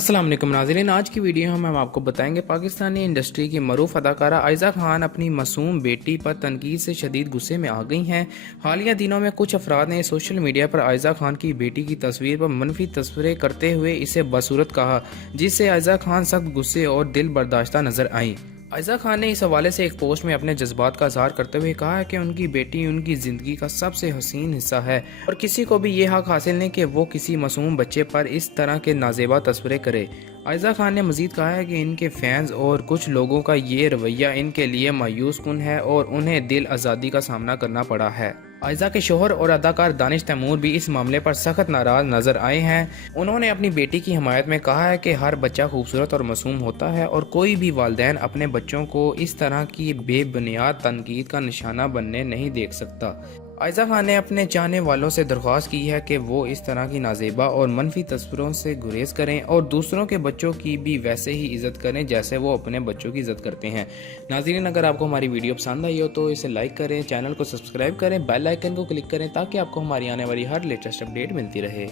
अस्सलाम वालेकुम नाज़रीन, आज की वीडियो में हम आपको बताएंगे पाकिस्तानी इंडस्ट्री की मरूफ अदाकारा आयज़ा खान अपनी मासूम बेटी पर तनकीद से शदीद गुस्से में आ गई हैं। हालिया दिनों में कुछ अफराद ने सोशल मीडिया पर आयज़ा खान की बेटी की तस्वीर पर मनफी तस्वीरें करते हुए इसे बसूरत कहा, जिससे आयज़ा खान सख्त गुस्से और दिल बर्दाश्ता नजर आईं। आयज़ा खान ने इस हवाले से एक पोस्ट में अपने जज्बात का इजहार करते हुए कहा है कि उनकी बेटी उनकी ज़िंदगी का सबसे हसीन हिस्सा है और किसी को भी ये हक हासिल नहीं कि वो किसी मासूम बच्चे पर इस तरह के नाजेबा तस्वीरें करे। आयज़ा खान ने मजीद कहा है कि इनके फैंस और कुछ लोगों का ये रवैया इनके लिए मायूस कुन है और उन्हें दिल आज़ादी का सामना करना पड़ा है। आयज़ा के शोहर और अदाकार दानिश तैमूर भी इस मामले पर सख्त नाराज नजर आए हैं। उन्होंने अपनी बेटी की हिमायत में कहा है कि हर बच्चा खूबसूरत और मासूम होता है और कोई भी वालिदैन अपने बच्चों को इस तरह की बेबुनियाद तनकीद का निशाना बनने नहीं देख सकता। आयज़ा खान ने अपने चाहने वालों से दरख्वास्त की है कि वो इस तरह की नाजेबा और मनफी तस्वीरों से गुरेज करें और दूसरों के बच्चों की भी वैसे ही इज़्ज़त करें जैसे वो अपने बच्चों की इज़्ज़त करते हैं। नाज़रीन, अगर आपको हमारी वीडियो पसंद आई हो तो इसे लाइक करें, चैनल को सब्सक्राइब करें, बेल आइकन को क्लिक करें ताकि आपको हमारी आने वाली हर लेटेस्ट अपडेट मिलती रहे।